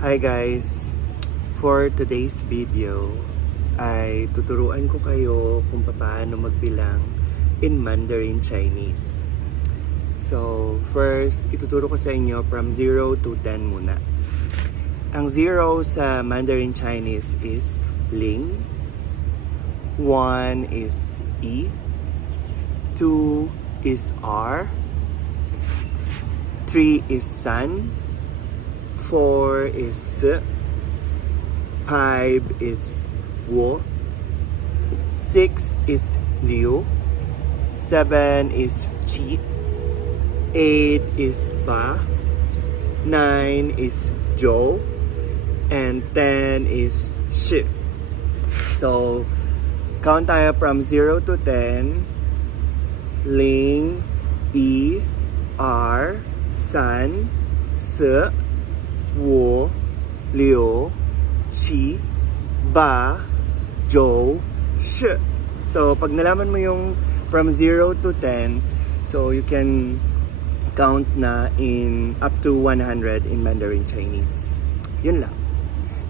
Hi guys! For today's video ay tuturuan ko kayo kung paano magbilang in Mandarin Chinese. So first, ituturo ko sa inyo from 0 to 10 muna. Ang 0 sa Mandarin Chinese is Ling, 1 is E, 2 is R, 3 is San, 4 is S, 5 is Wo, 6 is Liu, 7 is Qi, 8 is Ba, 9 is Zhou, and 10 is Shi. So, count tayo from 0 to 10. Ling, E, R, San, Se, Wo, Liu, Qi, Ba, Zhou, Shi. So, pag nalaman mo yung from 0 to 10, so you can count na in up to 100 in Mandarin Chinese. Yun lang.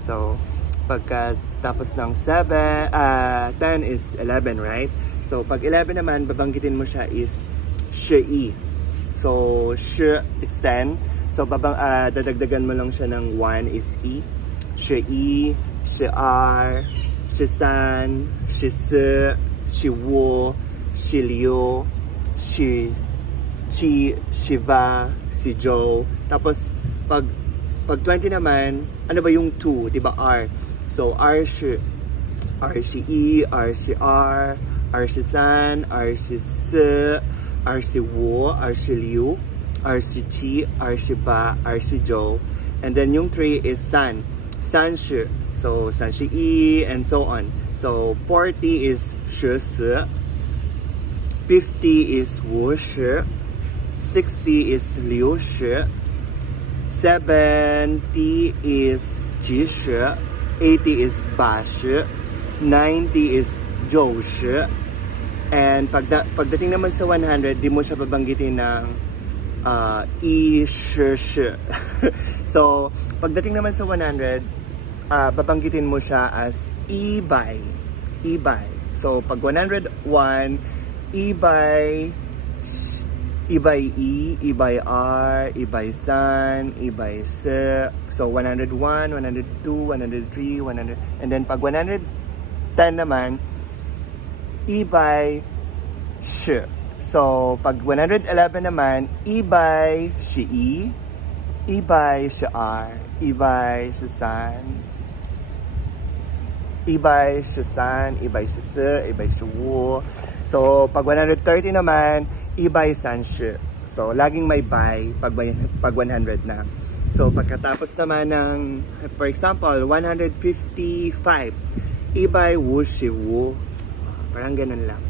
So, pagkatapos ng 10 is 11, right? So, pag 11 naman, babanggitin mo siya is Shi. So, Shi is 10. So, dadagdagan mo lang siya ng 1 is E. Shi, Shi R, Shi San, Shi Se, Shi Wo, Shi Liu, Shi Qi, Shi Ba, Shi Zhou. Tapos, pag 20 naman, ano ba yung 2? Diba R? So, R Shi E, R Shi R, R Shi San, R Shi Se, R Shi Wo, R Shi Liu, R Shi Qi, R Shi Ba, R Shi Zhou. And then yung 3 is San. San Shi. So, San Shi E, and so on. So, 40 is Shi Se. 50 is Wu Shi. 60 is Liu Shi. 70 is Qi Shi. 80 is Ba Shi. 90 is Zhou Shi. And pagdating naman sa 100, di mo siya babanggitin ng I Shi Shi. So, pagdating naman sa 100, babanggitin mo siya as I Bai. I Bai. So, pag 101, I Bai, I Bai E, I Bai R, I Bai San, I Bai Se. So, 101, 102, 103, 100. And then, pag 110 naman, I Bai Shi. So, pag 111 naman, I Bai Shi E, I Bai Shi R, I Bai Shi San, I Bai Shi San, I Bai Shi Se, I Bai Shi Wu. So, pag 130 naman, I Bai San Shi. So, laging may Bai pag 100 na. So, pagkatapos naman ng, for example, 155, I Bai Wu Shi Wu. Parang ganun lang.